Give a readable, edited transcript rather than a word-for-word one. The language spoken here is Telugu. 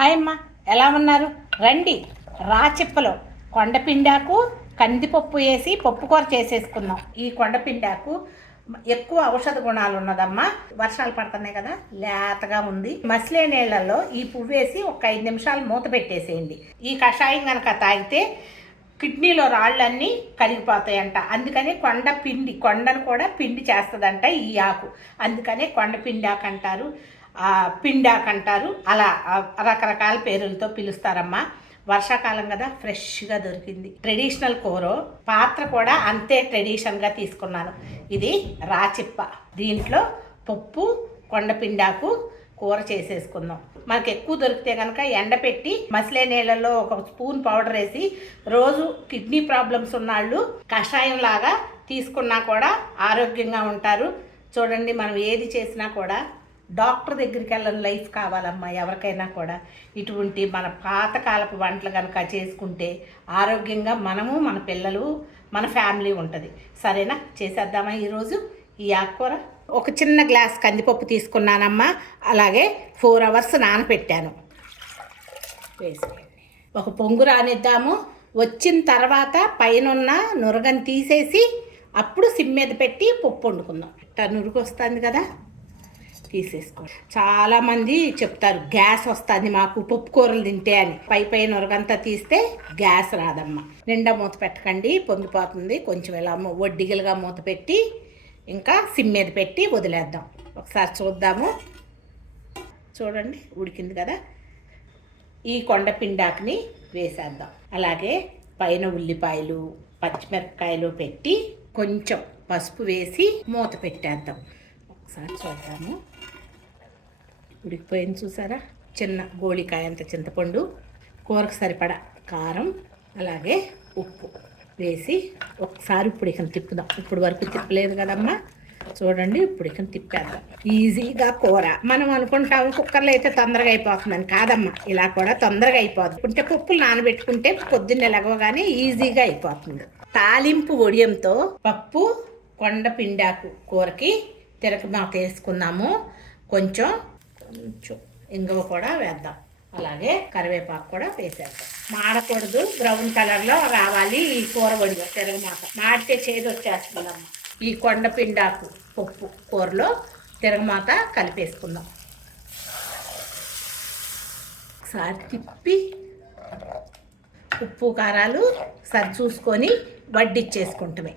హాయ్ అమ్మ, ఎలా ఉన్నారు? రండి, రాచిప్పలో కొండపిండాకు కందిపప్పు వేసి పప్పుకూర చేసేసుకుందాం. ఈ కొండపిండాకు ఎక్కువ ఔషధ గుణాలు ఉన్నదమ్మా. వర్షాలు పడుతున్నాయి కదా, లేతగా ఉంది. మసిలే నీళ్లలో ఈ పువ్వు వేసి ఒక 5 నిమిషాలు మూత పెట్టేసేయండి. ఈ కషాయం కనుక తాగితే కిడ్నీలో రాళ్ళన్నీ కరిగిపోతాయంట. అందుకని కొండను కూడా పిండి చేస్తుందంట ఈ ఆకు. అందుకనే కొండపిండాకు అంటారు, పిండాకు అంటారు. అలా రకరకాల పేర్లతో పిలుస్తారమ్మా. వర్షాకాలం కదా, ఫ్రెష్గా దొరికింది. ట్రెడిషనల్ కూర, పాత్ర కూడా అంతే ట్రెడిషనల్గా తీసుకున్నాను. ఇది రాచిప్ప. దీంట్లో పప్పు, కొండపిండాకు కూర చేసేసుకుందాం. మనకు ఎక్కువ దొరికితే కనుక ఎండపెట్టి మసిలే నీళ్ళల్లో 1 స్పూన్ పౌడర్ వేసి రోజు కిడ్నీ ప్రాబ్లమ్స్ ఉన్నవాళ్ళు కషాయం లాగా తీసుకున్నా కూడా ఆరోగ్యంగా ఉంటారు. చూడండి, మనం ఏది చేసినా కూడా డాక్టర్ దగ్గరికి వెళ్ళని లైఫ్ కావాలమ్మా ఎవరికైనా కూడా. ఇటువంటి మన పాతకాలపు వంటలు కనుక చేసుకుంటే ఆరోగ్యంగా మనము, మన పిల్లలు, మన ఫ్యామిలీ ఉంటుంది. సరేనా, చేసేద్దామా ఈరోజు ఈ ఆకుకూర. ఒక చిన్న గ్లాస్ కందిపప్పు తీసుకున్నానమ్మా. అలాగే 4 అవర్స్ నానపెట్టాను. వేసేయండి. ఒక పొంగు రానిద్దాము. వచ్చిన తర్వాత పైన నురగని తీసేసి అప్పుడు సిమ్ మీద పెట్టి పప్పు వండుకుందాం. ఇట్లా నురుగు వస్తుంది కదా, తీసేసుకోండి. చాలామంది చెప్తారు గ్యాస్ వస్తుంది మాకు పప్పు కూరలు తింటే అని. పై నురగంతా తీస్తే గ్యాస్ రాదమ్మా. నిండా మూత పెట్టకండి, పొంగిపోతుంది. కొంచెం ఇలా వడ్డిగలుగా మూత పెట్టి ఇంకా సిమ్ మీద పెట్టి వదిలేద్దాం. ఒకసారి చూద్దాము. చూడండి, ఉడికింది కదా. ఈ కొండపిండాకుని వేసేద్దాం. అలాగే పైన ఉల్లిపాయలు, పచ్చిమిరపకాయలు పెట్టి కొంచెం పసుపు వేసి మూత పెట్టేద్దాం. ఒకసారి చూద్దాము. ఉడికిపోయింది చూసారా. చిన్న గోళికాయ అంత చింతపండు, కూరకు సరిపడా కారం, అలాగే ఉప్పు వేసి ఒకసారి ఇప్పుడు ఇక తిప్పుదాం. ఇప్పుడు వరకు తిప్పలేదు కదమ్మా. చూడండి, ఇప్పుడు ఇక తిప్పేద్దాం. ఈజీగా కూర. మనం అనుకుంటాము కుక్కర్లో అయితే తొందరగా అయిపోతుందని. కాదమ్మా, ఇలా కూడా తొందరగా అయిపోతుంది. అంటే పప్పులు నానబెట్టుకుంటే పొద్దున్న ఎలాగోగానే ఈజీగా అయిపోతుంది. తాలింపు వడియంతో పప్పు కొండపిండాకు కూరకి తిరగమాత వేసుకుందాము. కొంచెం ఇంగువ కూడా వేద్దాం. అలాగే కరివేపాకు కూడా వేసేద్దాం. మాడకూడదు, బ్రౌన్ కలర్లో రావాలి ఈ కూర వడిగా తిరగమాత. మాడితే చేదు వచ్చేస్తుందమ్మ. ఈ కొండపిండాకు పప్పు కూరలో తిరగమాత కలిపేసుకుందాం. ఒకసారి తిప్పి ఉప్పు కారాలు సరి చూసుకొని వడ్డిచ్చేసుకుంటామే.